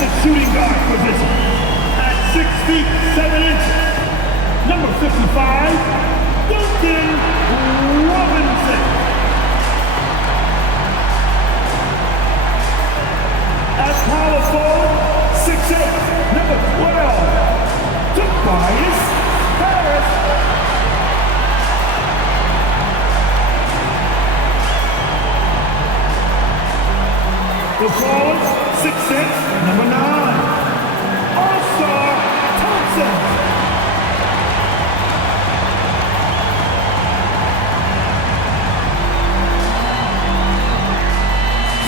the shooting guard position. At 6 feet 7 inches, number 55, Duncan Robinson. At power forward, 6'8", number 12, Tobias Harris. The forwards, 6'6", number 9, All-Star Thompson.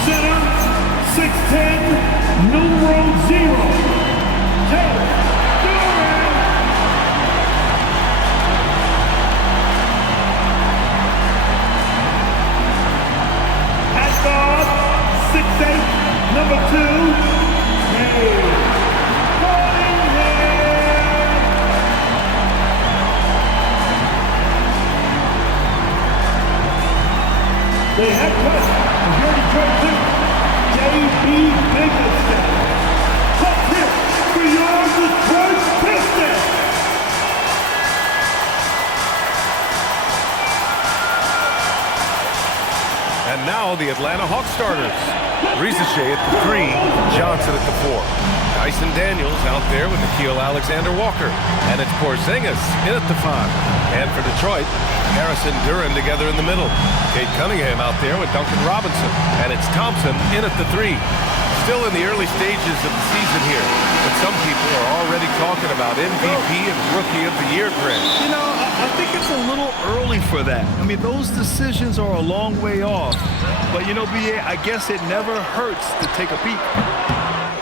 Center, 6'10", numero 0, Taylor Duran. At guard, 6'8", number 2, Cade Cunningham. The head coach of your Detroit Pistons, J.B. Bickerstaff. Let's hear it for your Detroit Pistons. And now the Atlanta Hawks starters. Rizachet at the 3, Johnson at the 4. Dyson Daniels out there with Nickeil Alexander-Walker. And it's Porzingis in at the 5. And for Detroit, Harris and Duran together in the middle. Cade Cunningham out there with Duncan Robinson. And it's Thompson in at the 3. Still in the early stages of the season here, but some people are already talking about MVP and Rookie of the Year, Grant. You know, I think it's a little early for that. I mean, those decisions are a long way off. But, you know, B.A., I guess it never hurts to take a peek.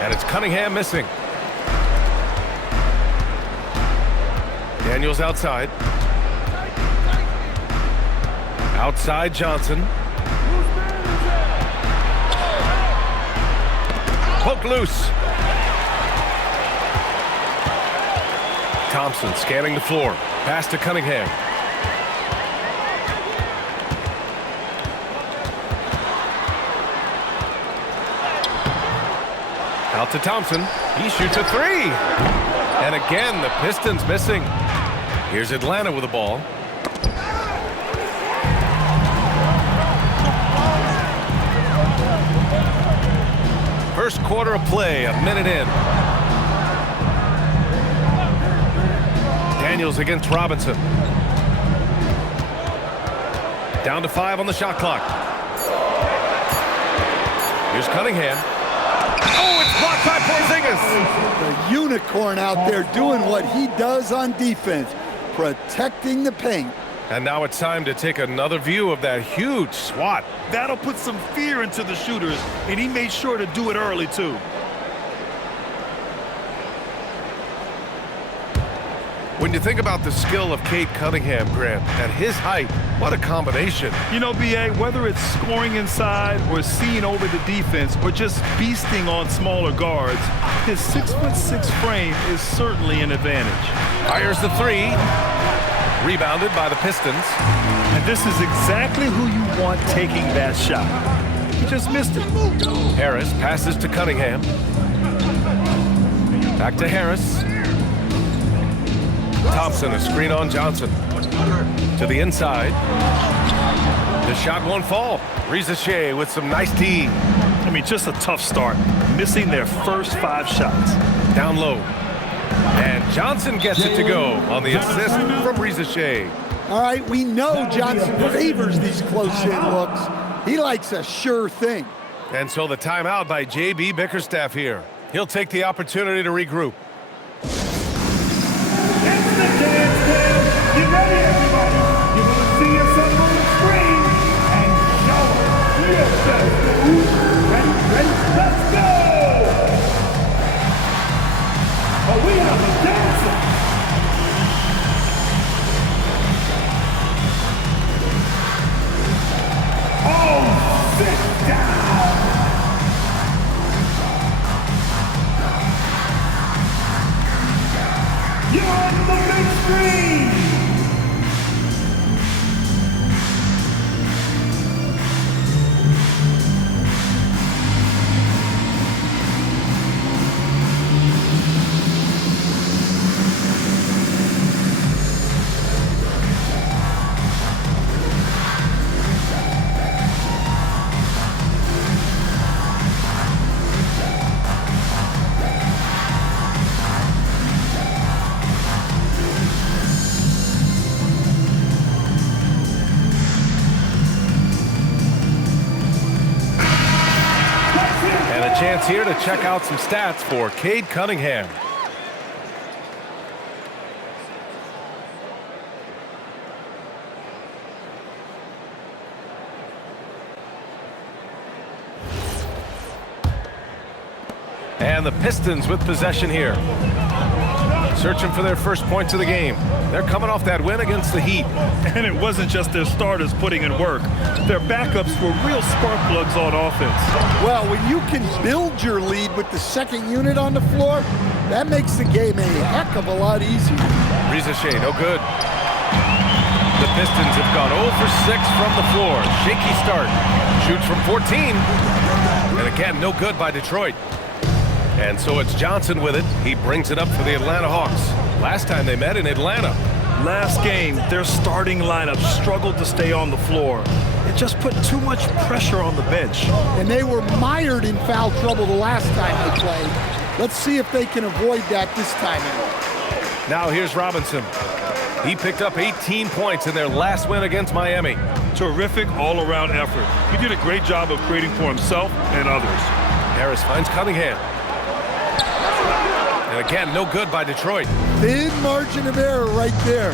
And it's Cunningham missing. Daniels outside. Outside Johnson. Poke loose. Thompson scanning the floor. Pass to Cunningham. Out to Thompson. He shoots a 3. And again, the Pistons missing. Here's Atlanta with the ball. First quarter of play, a minute in. Daniels against Robinson. Down to 5 on the shot clock. Here's Cunningham. Oh, it's blocked by Porzingis. The unicorn out there doing what he does on defense, protecting the paint. And now it's time to take another view of that huge swat. That'll put some fear into the shooters, and he made sure to do it early, too. When you think about the skill of Cade Cunningham, Grant, at his height, what a combination. You know, B.A., whether it's scoring inside or seeing over the defense or just beasting on smaller guards, his 6'6" frame is certainly an advantage. Fires the 3. Rebounded by the Pistons. And this is exactly who you want taking that shot. He just missed it. Harris passes to Cunningham. Back to Harris. Thompson, a screen on Johnson. To the inside. The shot won't fall. Rizachet with some nice D. I mean, just a tough start. Missing their first 5 shots. Down low. And Johnson gets it to go on the assist from Rizachet. All right, we know Johnson favors these close-in looks. He likes a sure thing. And so the timeout by J.B. Bickerstaff here. He'll take the opportunity to regroup. It's the dance dance. Get ready, everybody. You're going to see yourself on the screen and show yourself. Ready, let's go. Oh, we have a dancer. Oh, sit down. And a chance here to check out some stats for Cade Cunningham. And the Pistons with possession here. Searching for their first points of the game. They're coming off that win against the Heat. And it wasn't just their starters putting in work. Their backups were real spark plugs on offense. Well, when you can build your lead with the second unit on the floor, that makes the game a heck of a lot easier. Rizachet, no good. The Pistons have gone 0 for 6 from the floor. Shaky start. Shoots from 14. And again, no good by Detroit. And so it's Johnson with it. He brings it up for the Atlanta Hawks. Last time they met in Atlanta. Last game, their starting lineup struggled to stay on the floor. It just put too much pressure on the bench. And they were mired in foul trouble the last time they played. Let's see if they can avoid that this time. Now here's Robinson. He picked up 18 points in their last win against Miami. Terrific all-around effort. He did a great job of creating for himself and others. Harris finds Cunningham. And again, no good by Detroit. Thin margin of error right there.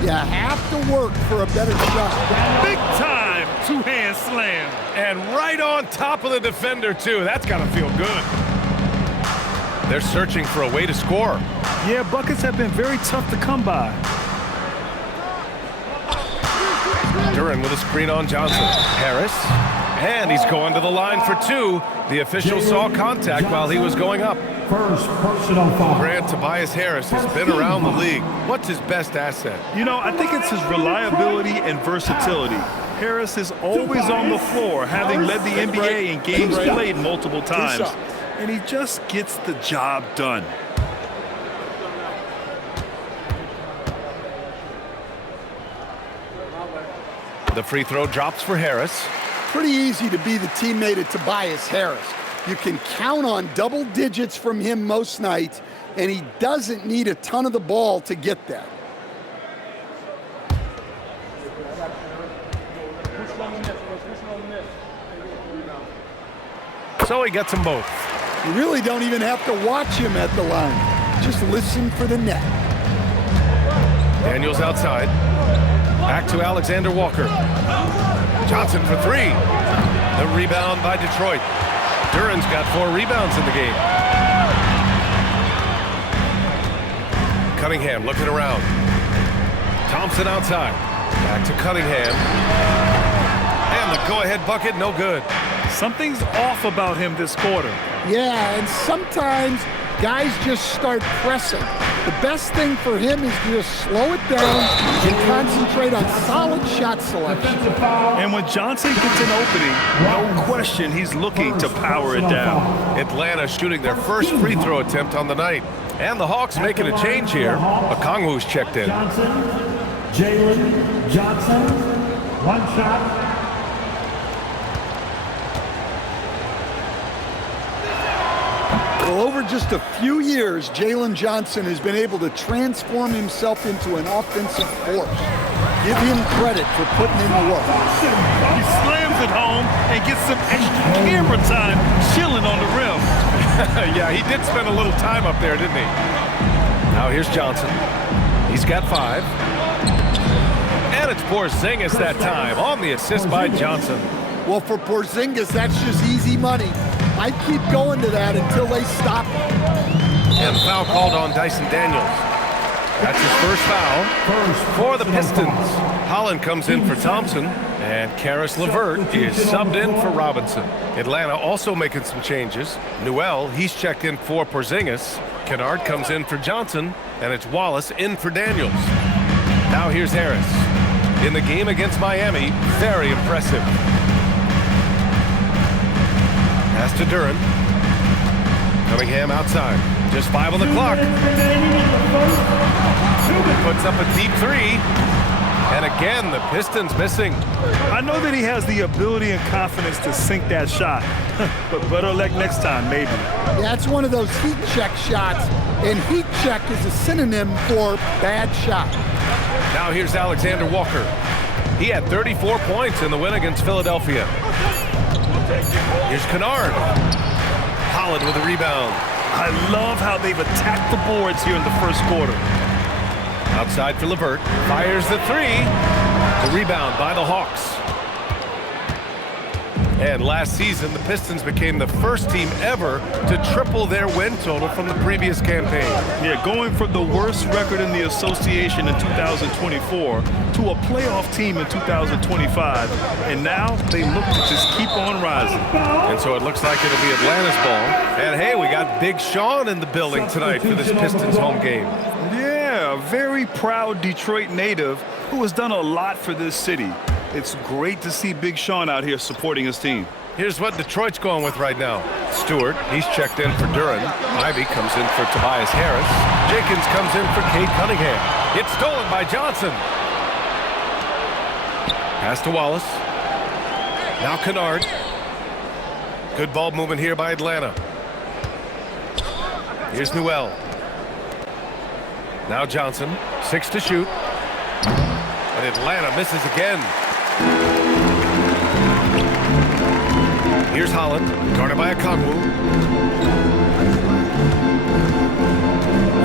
You have to work for a better shot. Big time two-hand slam. And right on top of the defender, too. That's got to feel good. They're searching for a way to score. Yeah, buckets have been very tough to come by. Duran with a screen on Johnson. Harris. And he's going to the line for two. The official saw contact while he was going up. First personal foul. Grant Tobias Harris has been around the league. What's his best asset? You know, I think it's his reliability and versatility. Harris is always on the floor, having led the NBA in games played multiple times. And he just gets the job done. The free throw drops for Harris. Pretty easy to be the teammate of Tobias Harris. You can count on double digits from him most nights, and he doesn't need a ton of the ball to get there. So he gets them both. You really don't even have to watch him at the line. Just listen for the net. Daniels outside. Back to Alexander Walker. Johnson for three. The rebound by Detroit. Duran's got 4 rebounds in the game. Cunningham looking around. Thompson outside. Back to Cunningham. And the go-ahead bucket, no good. Something's off about him this quarter. Yeah, and sometimes guys just start pressing. The best thing for him is to just slow it down and concentrate on solid shot selection. And when Johnson gets an opening, no question he's looking to power it down. Atlanta shooting their first free throw attempt on the night. And the Hawks making a change here. Okongwu's checked in. Jalen Johnson, one shot. Well, over just a few years, Jalen Johnson has been able to transform himself into an offensive force. Give him credit for putting in the work. He slams it home and gets some extra camera time chilling on the rim. Yeah, he did spend a little time up there, didn't he? Now here's Johnson. He's got 5. And it's Porzingis that time on the assist by Johnson. Well, for Porzingis, that's just easy money. I keep going to that until they stop it. And the foul called on Dyson Daniels. That's his first foul for the Pistons. Holland comes in for Thompson, and Karis LeVert is subbed in for Robinson. Atlanta also making some changes. Newell, he's checked in for Porzingis. Kennard comes in for Johnson, and it's Wallace in for Daniels. Now here's Harris. In the game against Miami, very impressive. Pass to Duran. Cunningham outside. Just 5 on the clock. Puts up a deep 3. And again, the Pistons missing. I know that he has the ability and confidence to sink that shot, but better luck next time, maybe. Yeah, it's one of those heat check shots, and heat check is a synonym for bad shot. Now here's Alexander Walker. He had 34 points in the win against Philadelphia. Here's Kennard. Holland with a rebound. I love how they've attacked the boards here in the first quarter. Outside for LeVert. Fires the three. The rebound by the Hawks. And last season, the Pistons became the first team ever to triple their win total from the previous campaign. Yeah, going from the worst record in the association in 2024 to a playoff team in 2025. And now they look to just keep on rising. And so it looks like it'll be Atlanta's ball. And hey, we got Big Sean in the building tonight for this Pistons home game. Yeah, a very proud Detroit native who has done a lot for this city. It's great to see Big Sean out here supporting his team. Here's what Detroit's going with right now. Stewart, he's checked in for Duran. Ivy comes in for Tobias Harris. Jenkins comes in for Cade Cunningham. It's stolen by Johnson. Pass to Wallace. Now Kennard. Good ball movement here by Atlanta. Here's Newell. Now Johnson. 6 to shoot. And Atlanta misses again. Here's Holland, guarded by Okongwu.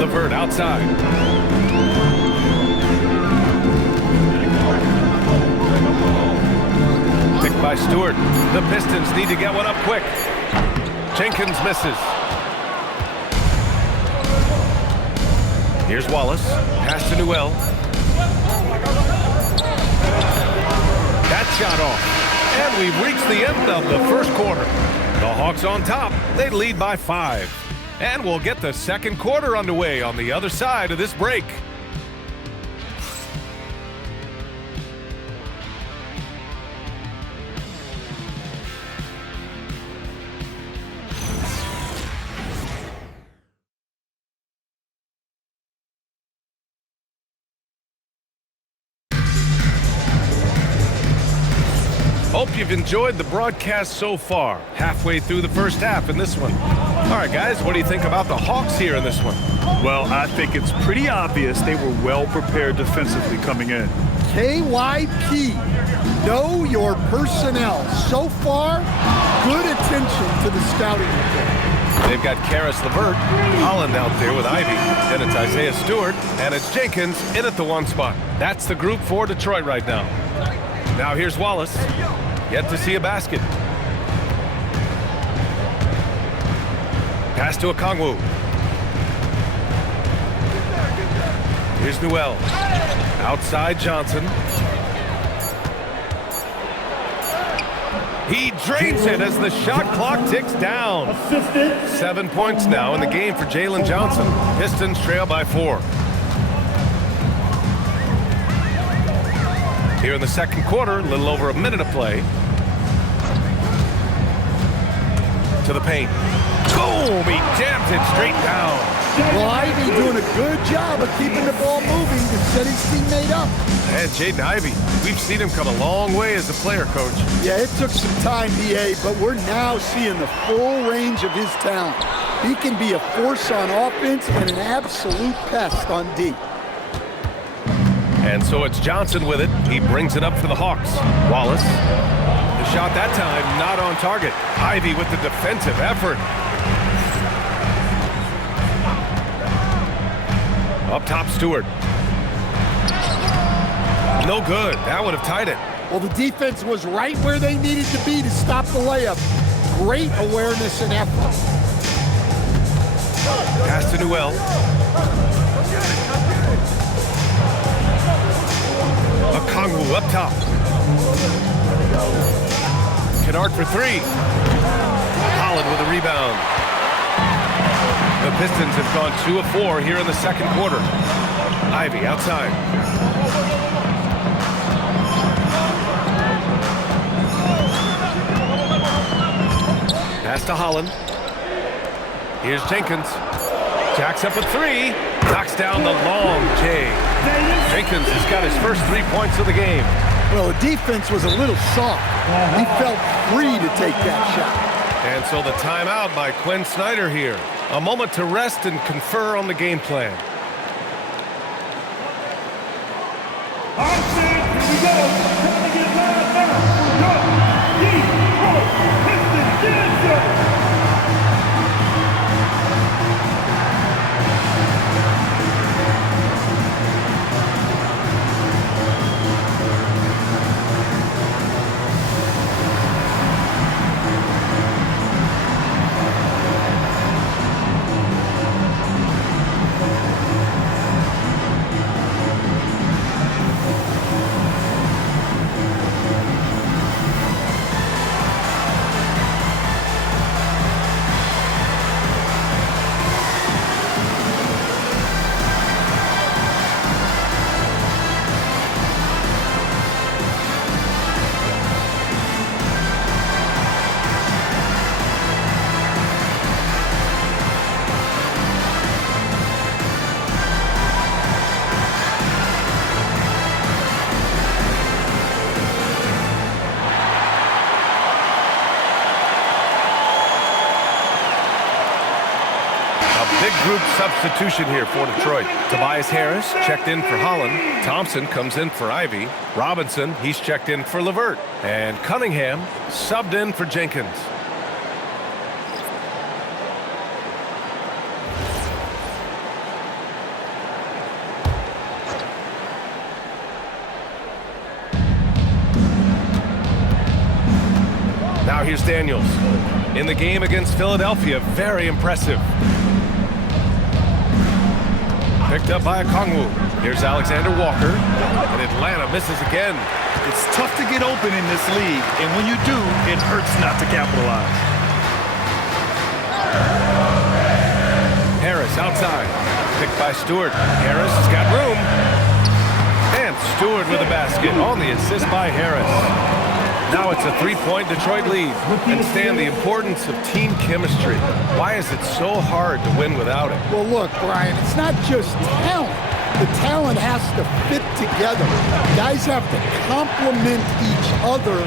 LeVert outside. Picked by Stewart. The Pistons need to get one up quick. Jenkins misses. Here's Wallace. Pass to Newell. That shot off. And we've reached the end of the first quarter. The Hawks on top. They lead by 5. And we'll get the second quarter underway on the other side of this break. Hope you've enjoyed the broadcast so far. Halfway through the first half in this one. All right, guys, what do you think about the Hawks here in this one? Well, I think it's pretty obvious they were well prepared defensively coming in. KYP, know your personnel. So far, good attention to the scouting report. They've got Karis LeVert, Holland out there with Ivy. Then it's Isaiah Stewart, and it's Jenkins in at the 1 spot. That's the group for Detroit right now. Now here's Wallace. Yet to see a basket. Pass to Okongwu. Here's Newell. Outside Johnson. He drains it as the shot clock ticks down. 7 points now in the game for Jalen Johnson. Pistons trail by 4. Here in the second quarter, a little over a minute of play. To the paint. Boom! He jams it straight down. Well, Ivy doing a good job of keeping the ball moving to set his teammate up. And Jaden Ivey, we've seen him come a long way as a player, Coach. Yeah, it took some time, DA, but we're now seeing the full range of his talent. He can be a force on offense and an absolute pest on D. And so it's Johnson with it. He brings it up for the Hawks. Wallace. The shot that time not on target. Ivy with the defensive effort. Up top, Stewart. No good. That would have tied it. Well, the defense was right where they needed to be to stop the layup. Great awareness and effort. Pass to Newell. Okongwu up top. Kennard for 3. Holland with a rebound. The Pistons have gone 2 of 4 here in the second quarter. Ivy outside. Pass to Holland. Here's Jenkins. Jacks up a 3. Knocks down the long J. Jenkins has got his first 3 points of the game. Well, the defense was a little soft. He felt free to take that shot. And so the timeout by Quinn Snyder here. A moment to rest and confer on the game plan. All right, fans, here we go. Time to get live now for your Detroit Pistons. Get it, sir. Big group substitution here for Detroit. Tobias Harris checked in for Holland. Thompson comes in for Ivy. Robinson, he's checked in for Levert. And Cunningham subbed in for Jenkins. Now here's Daniels. In the game against Philadelphia, very impressive. Picked up by Okongwu. Here's Alexander Walker. And Atlanta misses again. It's tough to get open in this league, and when you do, it hurts not to capitalize. Harris outside. Picked by Stewart. Harris has got room. And Stewart with a basket on the assist by Harris. Now it's a 3-point Detroit lead. Understand the importance of team chemistry. Why is it so hard to win without it? Well, look, Brian, it's not just talent. The talent has to fit together. Guys have to complement each other.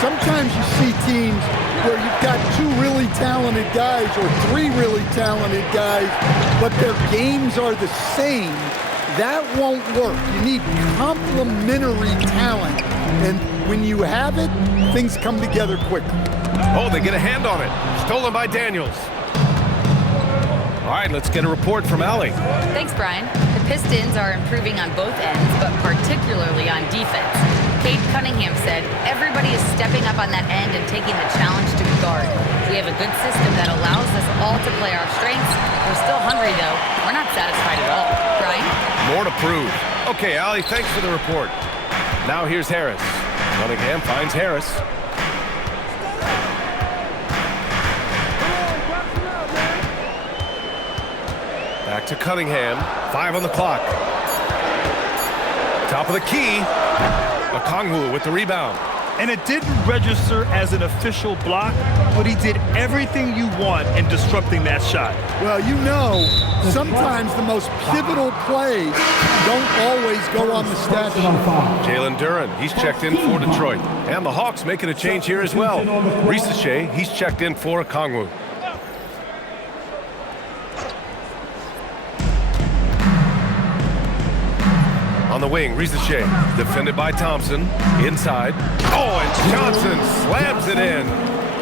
Sometimes you see teams where you've got 2 really talented guys or 3 really talented guys, but their games are the same. That won't work. You need complementary talent. And when you have it, things come together quickly. Oh, they get a hand on it. Stolen by Daniels. All right, let's get a report from Allie. Thanks, Brian. The Pistons are improving on both ends, but particularly on defense. Cade Cunningham said, everybody is stepping up on that end and taking the challenge to guard. We have a good system that allows us all to play our strengths. We're still hungry, though. We're not satisfied at all. Brian? More to prove. Okay, Allie, thanks for the report. Now here's Harris. Cunningham finds Harris. Back to Cunningham. 5 on the clock. Top of the key. Okongwu with the rebound. And it didn't register as an official block, but he did everything you want in disrupting that shot. Well, you know, sometimes the most pivotal plays don't always go on the stat sheet. Jalen Duren, he's checked in for Detroit. And the Hawks making a change here as well. Risache, he's checked in for Okongwu. On the wing, Risache, defended by Thompson. Inside. Oh, and Johnson slams it in.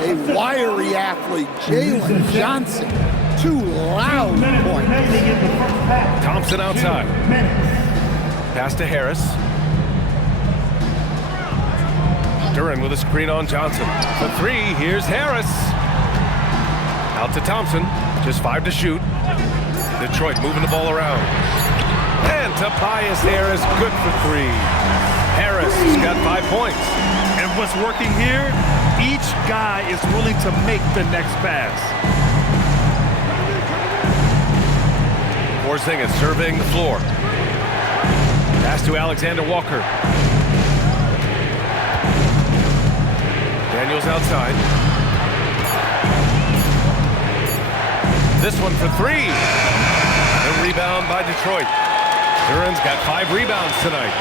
A wiry athlete, Jalen Johnson. 2 loud points. Thompson outside. Pass to Harris. Duren with a screen on Johnson. For 3, here's Harris. Out to Thompson. Just 5 to shoot. Detroit moving the ball around. And Tobias Harris, good for 3. Harris has got 5 points. And what's working here, each guy is willing to make the next pass. Porzingis surveying the floor. Pass to Alexander Walker. Daniels outside. This one for 3. The rebound by Detroit. Duren's got 5 rebounds tonight.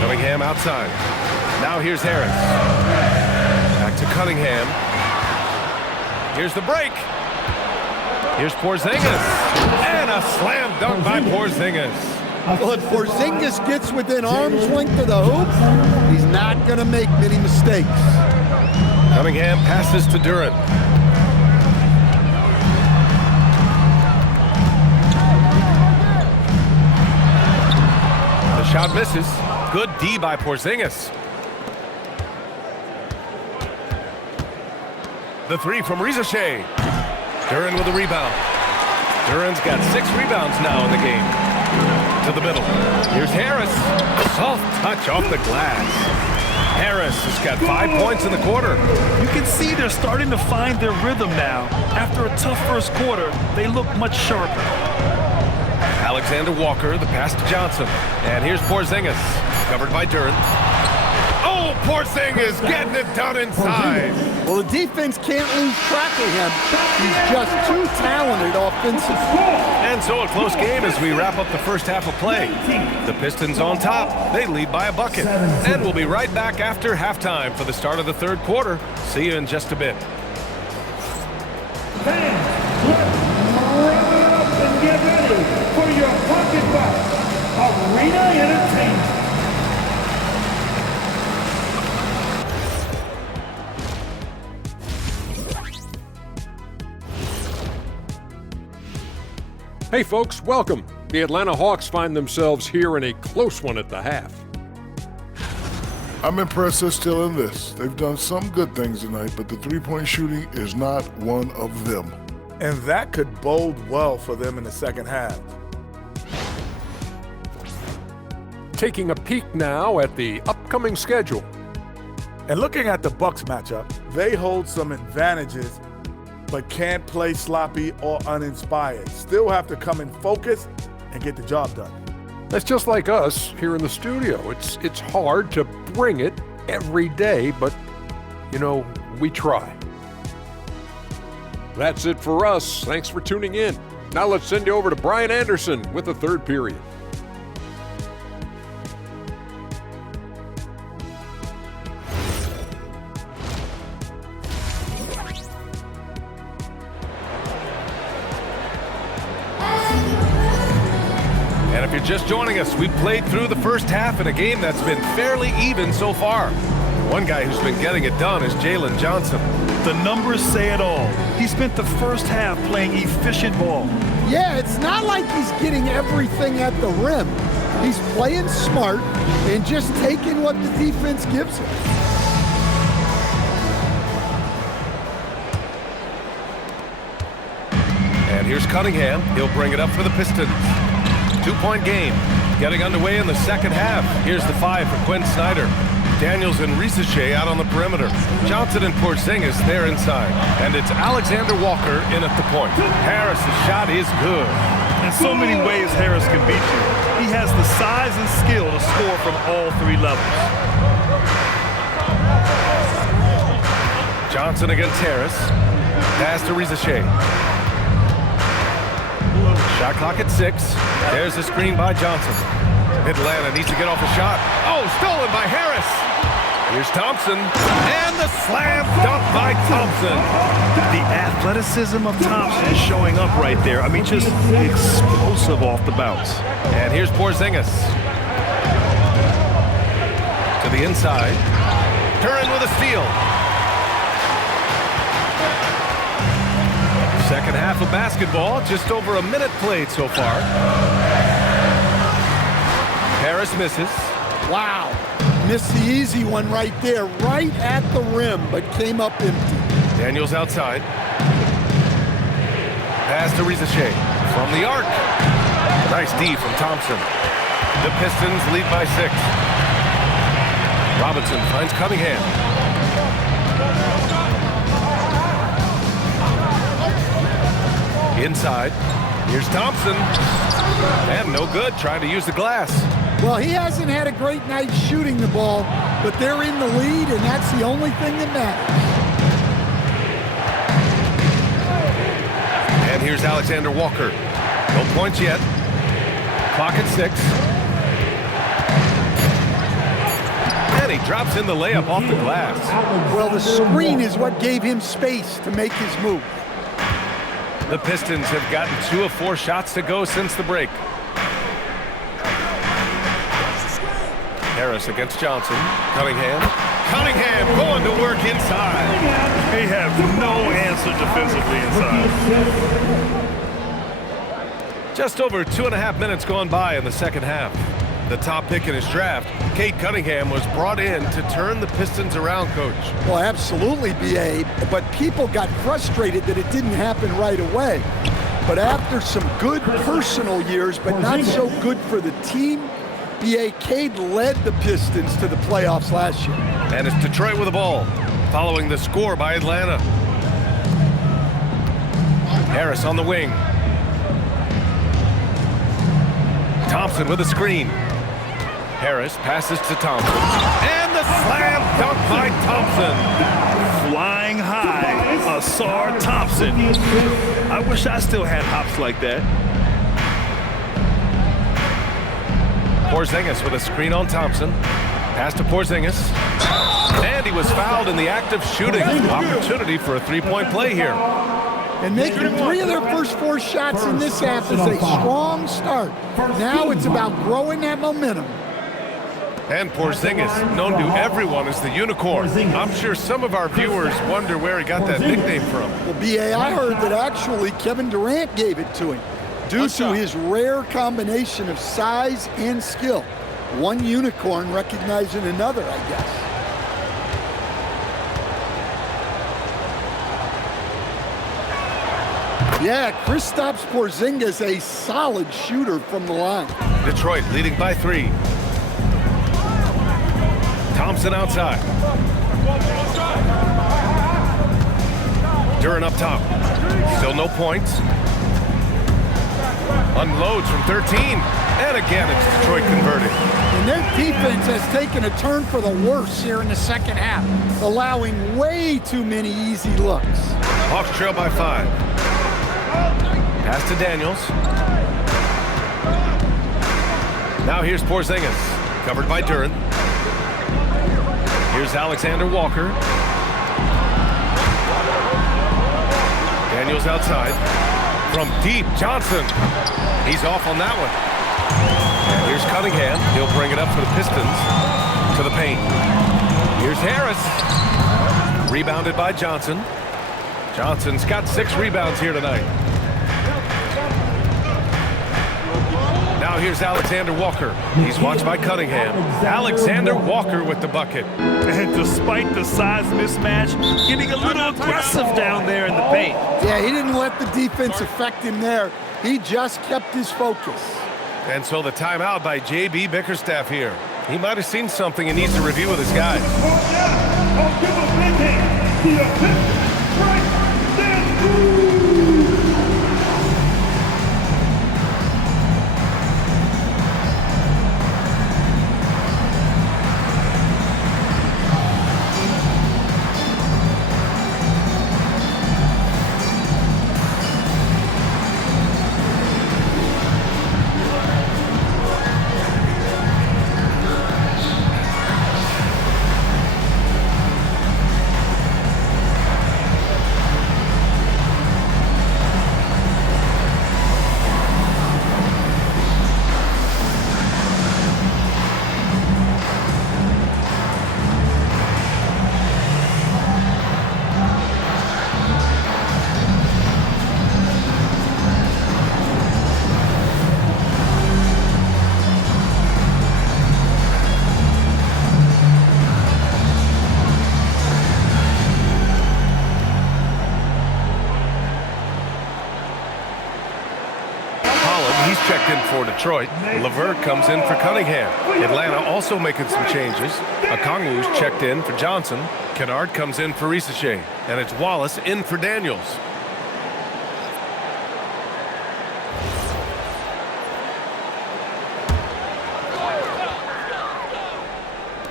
Cunningham outside. Now here's Harris. Back to Cunningham. Here's the break. Here's Porzingis. And a slam dunk by Porzingis. Well, if Porzingis gets within arm's length of the hoop, he's not going to make many mistakes. Cunningham passes to Duren. The shot misses. Good D by Porzingis. The 3 from Risache. Duren with a rebound. Duren's got 6 rebounds now in the game. To the middle. Here's Harris. Soft touch off the glass. Harris has got 5 points in the quarter. You can see they're starting to find their rhythm now. After a tough first quarter, they look much sharper. Alexander Walker, the pass to Johnson. And here's Porzingis, covered by Duren. Oh, Porzingis getting it done inside. Well, the defense can't lose track of him. He's just too talented offensively. And so a close game as we wrap up the first half of play. The Pistons on top. They lead by a bucket. And we'll be right back after halftime for the start of the third quarter. See you in just a bit. Fans, Arena Entertainment. Hey folks, welcome. The Atlanta Hawks find themselves here in a close one at the half. I'm impressed they're still in this. They've done some good things tonight, but the three-point shooting is not one of them. And that could bode well for them in the second half. Taking a peek now at the upcoming schedule. And looking at the Bucks matchup, they hold some advantages, but can't play sloppy or uninspired. Still have to come in focused and get the job done. That's just like us here in the studio. It's hard to bring it every day, but, you know, we try. That's it for us. Thanks for tuning in. Now let's send you over to Brian Anderson with the third period. And if you're just joining us, we played through the first half in a game that's been fairly even so far. One guy who's been getting it done is Jalen Johnson. The numbers say it all. He spent the first half playing efficient ball. Yeah, it's not like he's getting everything at the rim. He's playing smart and just taking what the defense gives him. And here's Cunningham. He'll bring it up for the Pistons. 2-point game. Getting underway in the second half. Here's the 5 for Quinn Snyder. Daniels and Risache out on the perimeter. Johnson and Porzingis there inside. And it's Alexander Walker in at the point. Harris' shot is good. In so many ways, Harris can beat you. He has the size and skill to score from all three levels. Johnson against Harris. Pass to Risache. Shot clock at 6. There's the screen by Johnson. Atlanta needs to get off a shot. Oh, stolen by Harris. Here's Thompson. And the slam dunk by Thompson. The athleticism of Thompson is showing up right there. I mean, just explosive off the bounce. And here's Porzingis. To the inside. Turin with a steal. Second half of basketball, just over a minute played so far. Harris misses. Wow. Missed the easy one right there, right at the rim, but came up empty. Daniels outside. Pass to Risache from the arc. Nice D from Thompson. The Pistons lead by 6. Robinson finds Cunningham. Inside. Here's Thompson. And no good, trying to use the glass. Well, he hasn't had a great night shooting the ball, but they're in the lead, and that's the only thing that matters. And here's Alexander Walker. No points yet. Clock at 6. And he drops in the layup off the glass. Well, the screen is what gave him space to make his move. The Pistons have gotten 2 of 4 shots to go since the break. Harris against Johnson. Cunningham. Cunningham going to work inside. They have no answer defensively inside. Just over 2.5 minutes gone by in the second half. The top pick in his draft, Cade Cunningham, was brought in to turn the Pistons around, Coach. Well, absolutely, B.A., but people got frustrated that it didn't happen right away. But after some good personal years, but not so good for the team, B.A. Cade led the Pistons to the playoffs last year. And it's Detroit with the ball, following the score by Atlanta. Harris on the wing. Thompson with a screen. Harris passes to Thompson. And the slam dunk by Thompson. Flying high, Asar Thompson. I wish I still had hops like that. Porzingis with a screen on Thompson. Pass to Porzingis. And he was fouled in the act of shooting. Opportunity for a 3-point play here. And making 3 of their first 4 shots in this half is a strong start. Now it's about growing that momentum. And Porzingis, known to everyone as the unicorn. I'm sure some of our viewers wonder where he got that nickname from. Well, B.A., I heard that actually Kevin Durant gave it to him due to his rare combination of size and skill. One unicorn recognizing another, I guess. Yeah, Kristaps Porzingis, a solid shooter from the line. Detroit leading by 3. Thompson outside. Duran up top. Still no points. Unloads from 13. And again, it's Detroit converting. And their defense has taken a turn for the worse here in the second half, allowing way too many easy looks. Hawks trail by 5. Pass to Daniels. Now here's Porzingis, covered by Duran. Here's Alexander Walker. Daniels outside. From deep, Johnson. He's off on that one. And here's Cunningham. He'll bring it up for the Pistons to the paint. Here's Harris. Rebounded by Johnson. Johnson's got 6 rebounds here tonight. Now here's Alexander Walker. He's watched by Cunningham. Alexander Walker with the bucket. And despite the size mismatch, getting a little aggressive down there in the paint. Yeah, he didn't let the defense affect him there. He just kept his focus. And so the timeout by J.B. Bickerstaff here. He might have seen something and needs to review with his guys. I'll give a big hand to the Pistons right there. He's checked in for Detroit. LeVert comes in for Cunningham. Atlanta also making some changes. Okongwu's checked in for Johnson. Kennard comes in for Risache. And it's Wallace in for Daniels.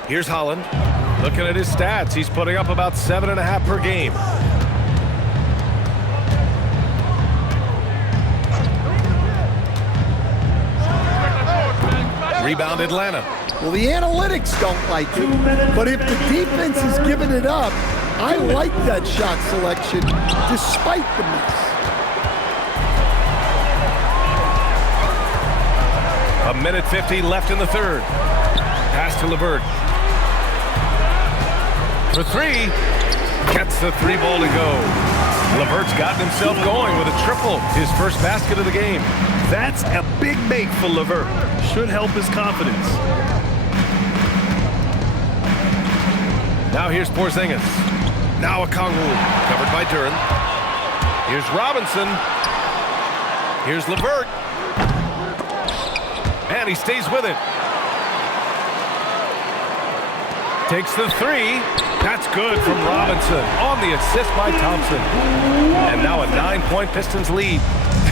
Here's Holland. Looking at his stats, he's putting up about 7.5 per game. Rebound Atlanta. Well, the analytics don't like it, but if the defense is giving it up, I like that shot selection despite the miss. A minute 50 left in the third. Pass to LeVert. For 3. Gets the 3 ball to go. LeVert's gotten himself going with a triple. His first basket of the game. That's a big make for LeVert. Should help his confidence. Now here's Porzingis. Now Okongwu, covered by Duran. Here's Robinson. Here's LeVert. And he stays with it. Takes the 3. That's good from Robinson on the assist by Thompson. And now a 9-point Pistons lead.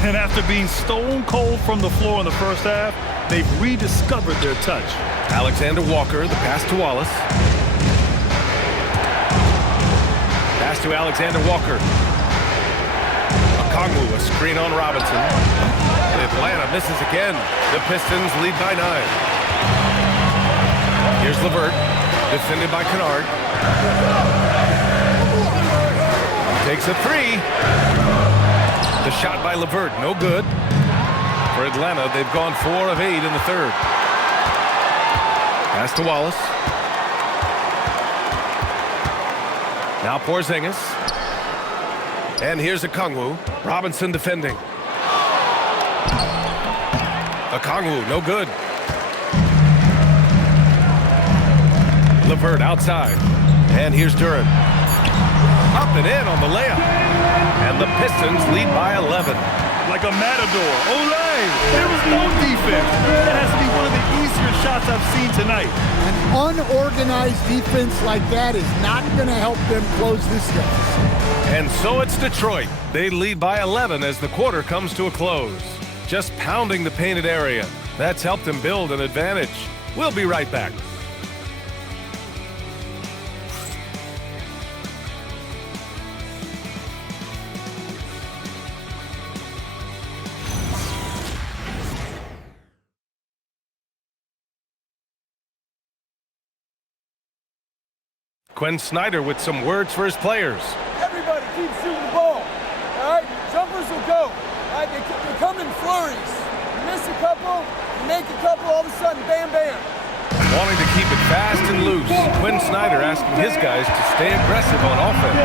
And after being stone cold from the floor in the first half, they've rediscovered their touch. Alexander Walker, the pass to Wallace. Pass to Alexander Walker. Okongwu, a screen on Robinson. And Atlanta misses again. The Pistons lead by 9. Here's LeVert, defended by Kennard. Takes a 3. The shot by LeVert, no good. For Atlanta, they've gone 4 of 8 in the third. Pass to Wallace. Now Porzingis. And here's Okongwu. Robinson defending. Okongwu, no good. LeVert outside. And here's Duran. Up and in on the layup. And the Pistons lead by 11. Like a matador. Olay! There was no defense. That has to be one of the easier shots I've seen tonight. An unorganized defense like that is not going to help them close this deficit. And so it's Detroit. They lead by 11 as the quarter comes to a close. Just pounding the painted area. That's helped them build an advantage. We'll be right back. Quinn Snyder with some words for his players. Everybody keep shooting the ball. All right, jumpers will go. All right, they come in flurries. You miss a couple, you make a couple, all of a sudden, bam, bam. Wanting to keep it fast and loose, Quinn Snyder asking his guys to stay aggressive on offense.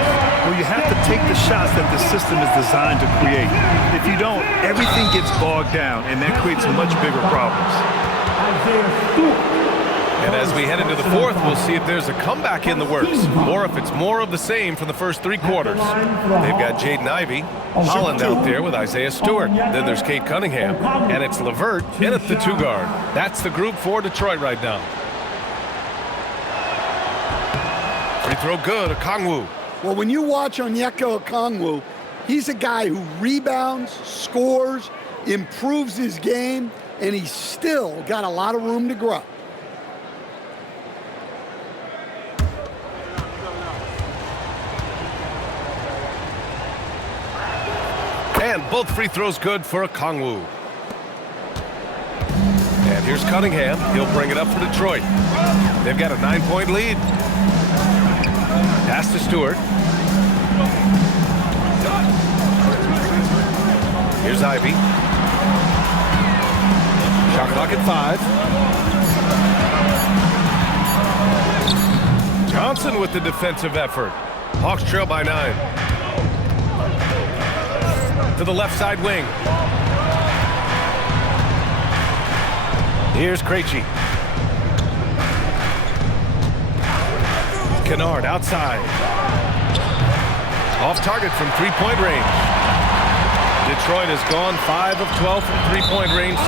Well, you have to take the shots that the system is designed to create. If you don't, everything gets bogged down, and that creates much bigger problems. And as we head into the fourth, we'll see if there's a comeback in the works, or if it's more of the same from the first 3 quarters. They've got Jaden Ivey, Holland out there with Isaiah Stewart. Then there's Cade Cunningham, and it's LeVert in at the 2 guard. That's the group for Detroit right now. Free throw good, Okongwu. Well, when you watch Onyeka Okongwu, he's a guy who rebounds, scores, improves his game, and he's still got a lot of room to grow. And both free throws good for Okongwu. And here's Cunningham. He'll bring it up for Detroit. They've got a 9-point lead. Pass to Stewart. Here's Ivey. Shot clock at 5. Johnson with the defensive effort. Hawks trail by 9. To the left side wing. Here's Krejci. Kennard outside. Off target from 3-point range. Detroit has gone 5 of 12 from 3-point range.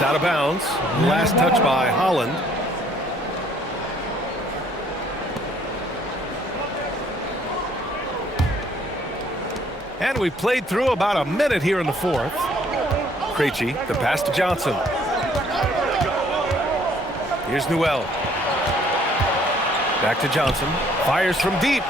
It's out of bounds. Last touch by Holland. And we played through about a minute here in the fourth. Krejci, the pass to Johnson. Here's Newell. Back to Johnson. Fires from deep.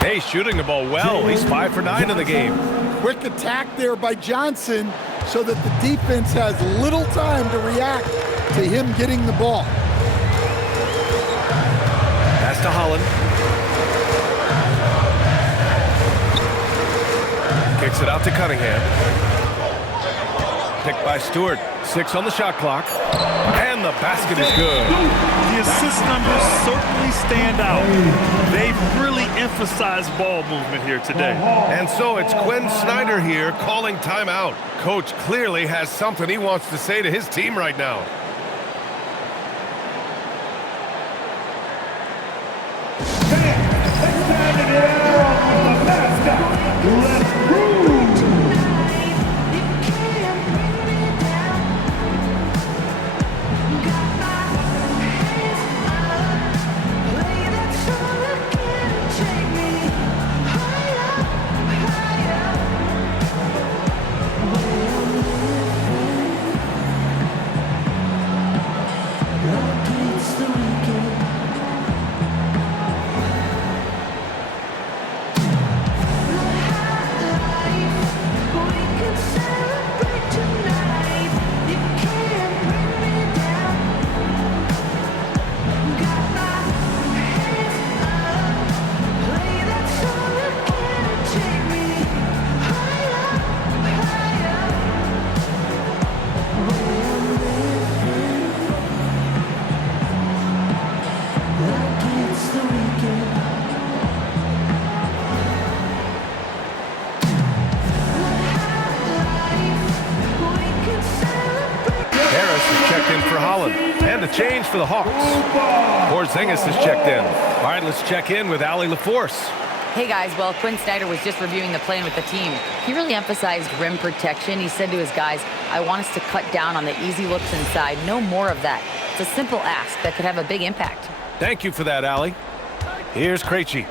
Hey, shooting the ball well. He's 5 for 9 in the game. Quick attack there by Johnson so that the defense has little time to react to him getting the ball. Pass to Holland. Kicks it out to Cunningham. Picked by Stewart. 6 on the shot clock. And the basket is good. The assist numbers certainly stand out. They've really emphasized ball movement here today. And so it's Quinn Snyder here calling timeout. Coach clearly has something he wants to say to his team right now. It's time to get out on the mascot. Let's move. And a change for the Hawks. Porzingis is checked in. All right, let's check in with Allie LaForce. Hey guys, well, Quinn Snyder was just reviewing the plan with the team. He really emphasized rim protection. He said to his guys, I want us to cut down on the easy looks inside. No more of that. It's a simple ask that could have a big impact. Thank you for that, Allie. Here's Krejci.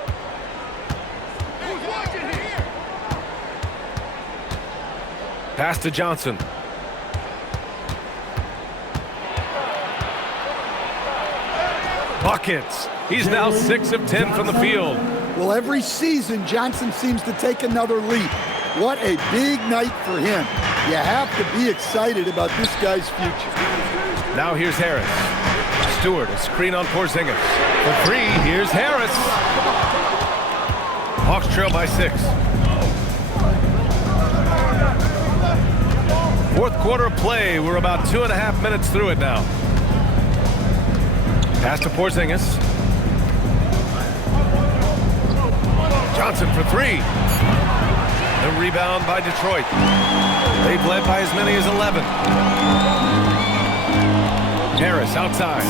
Pass to Johnson. Buckets. He's now 6 of 10 from the field. Well, every season, Johnson seems to take another leap. What a big night for him. You have to be excited about this guy's future. Now here's Harris. Stewart, a screen on Porzingis. For 3, here's Harris. Hawks trail by 6. Fourth quarter of play. We're about 2.5 minutes through it now. Pass to Porzingis. Johnson for 3. The rebound by Detroit. They've led by as many as 11. Harris outside.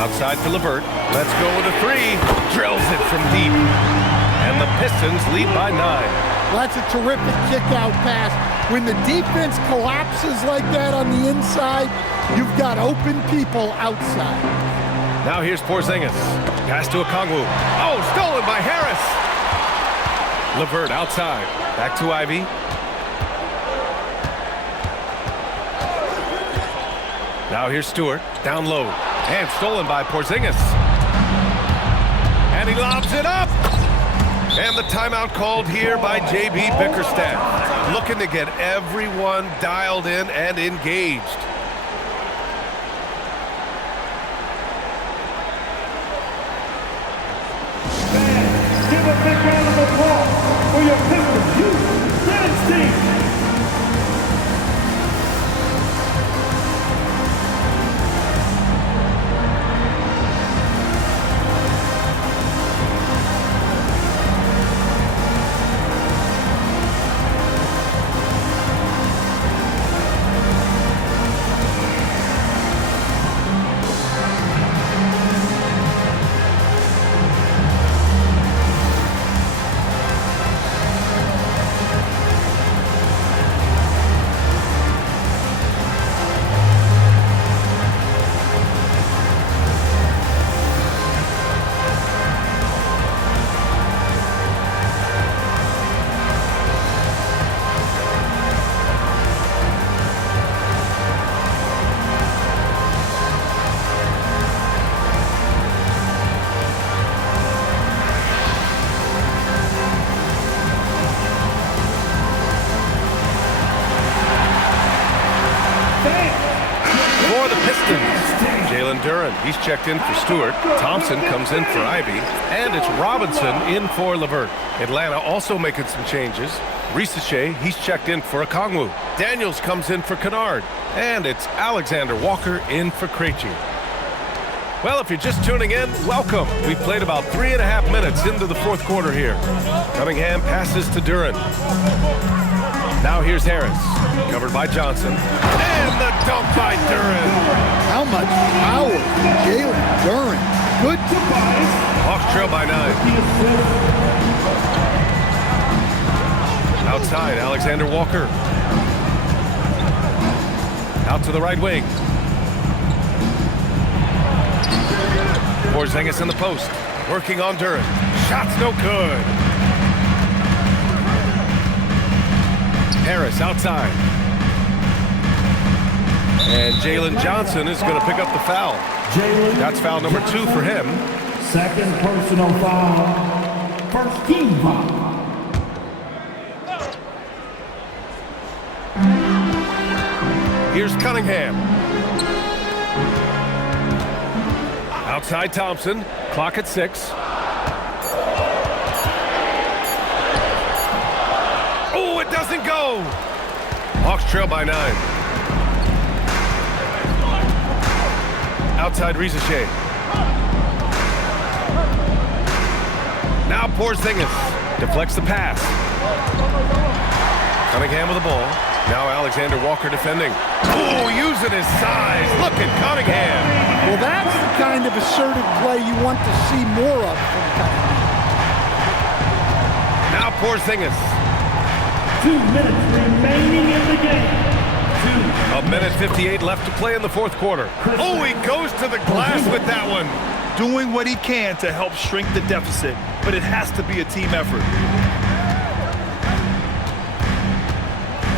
Outside for LeVert. Let's go with a 3. Drills it from deep. And the Pistons lead by 9. Well, that's a terrific kick-out pass. When the defense collapses like that on the inside, you've got open people outside. Now here's Porzingis. Pass to Okongwu. Oh, stolen by Harris. LeVert outside. Back to Ivy. Now here's Stewart. Down low. And stolen by Porzingis. And he lobs it up. And the timeout called here by J.B. Bickerstaff. Looking to get everyone dialed in and engaged. Give a big round of applause for your Pistons youth dance team. Duran. He's checked in for Stewart. Thompson comes in for Ivy. And it's Robinson in for Levert. Atlanta also making some changes. Risache, he's checked in for Okongwu. Daniels comes in for Kennard. And it's Alexander Walker in for Krejci. Well, if you're just tuning in, welcome. We've played about 3.5 minutes into the fourth quarter here. Cunningham passes to Duran. Now here's Harris, covered by Johnson. And the dunk by Duran. How much power, Jalen Duran. Good. Hawks trail by 9. Outside, Alexander Walker. Out to the right wing. Porzingis in the post. Working on Duran. Shot's no good. Harris outside. And Jalen Johnson is going to pick up the foul. That's foul number 2 for him. Second personal foul. First team foul. Here's Cunningham. Outside Thompson. Clock at 6. Oh, it doesn't go. Hawks trail by 9. Outside Risache. Now Porzingis deflects the pass. Cunningham with the ball. Now Alexander Walker defending. Oh, using his size. Look at Cunningham. Well, that's the kind of assertive play you want to see more of from Cunningham. Now Porzingis. 2 minutes remaining in the game. 1 minute 58 left to play in the fourth quarter. Oh, he goes to the glass with that one. Doing what he can to help shrink the deficit, but it has to be a team effort.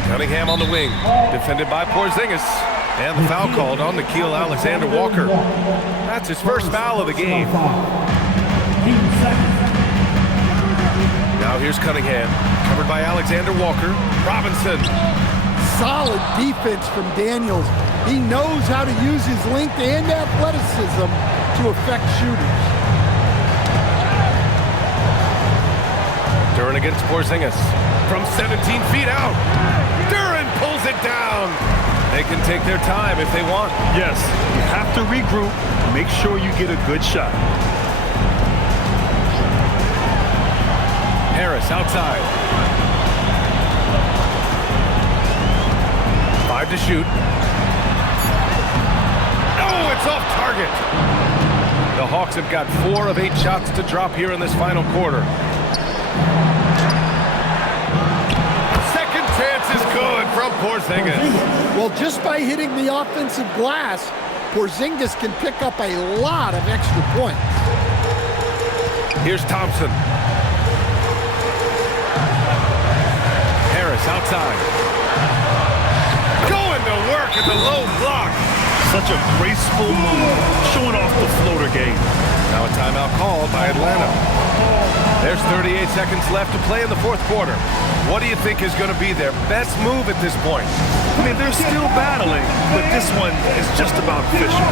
Cunningham on the wing, defended by Porzingis. And the foul called on Nickeil Alexander-Walker. That's his first foul of the game. Now here's Cunningham, covered by Alexander-Walker. Robinson. Solid defense from Daniels. He knows how to use his length and athleticism to affect shooters. Duran against Porzingis. From 17 feet out. Duran pulls it down. They can take their time if they want. Yes, you have to regroup. Make sure you get a good shot. Harris outside. 5 to shoot. Oh, it's off target. The Hawks have got 4 of 8 shots to drop here in this final quarter. Second chance is good from Porzingis. Well, just by hitting the offensive glass, Porzingis can pick up a lot of extra points. Here's Thompson. Harris outside. Going to work at the low block. Such a graceful move, showing off the floater game. Now a timeout called by Atlanta. There's 38 seconds left to play in the fourth quarter. What do you think is going to be their best move at this point? I mean, they're still battling, but this one is just about fishing.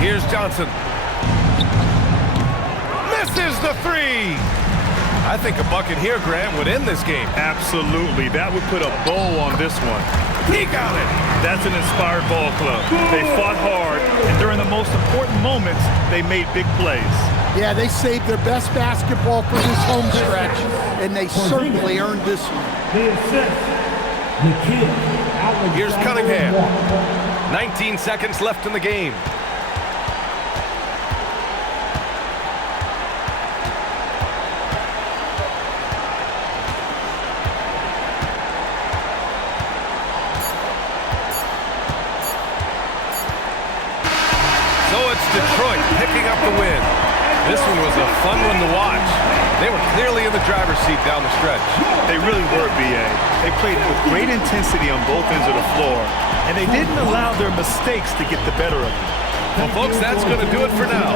Here's Johnson. Misses the three. I think a bucket here, Grant, would end this game. Absolutely. That would put a bow on this one. He got it. That's an inspired ball club. They fought hard, and during the most important moments, they made big plays. Yeah, they saved their best basketball for this home stretch, and they certainly earned this one. The assist. The kid. Here's Cunningham. 19 seconds left in the game. So it's Detroit picking up the win. This one was a fun one to watch. They were clearly in the driver's seat down the stretch. They really were, B.A. They played with great intensity on both ends of the floor, and they didn't allow their mistakes to get the better of them. Well, folks, that's going to do it for now.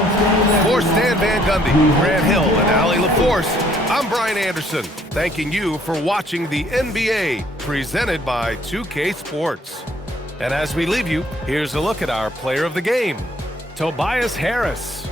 For Stan Van Gundy, Grant Hill, and Allie LaForce, I'm Brian Anderson, thanking you for watching the NBA, presented by 2K Sports. And as we leave you, here's a look at our player of the game, Tobias Harris.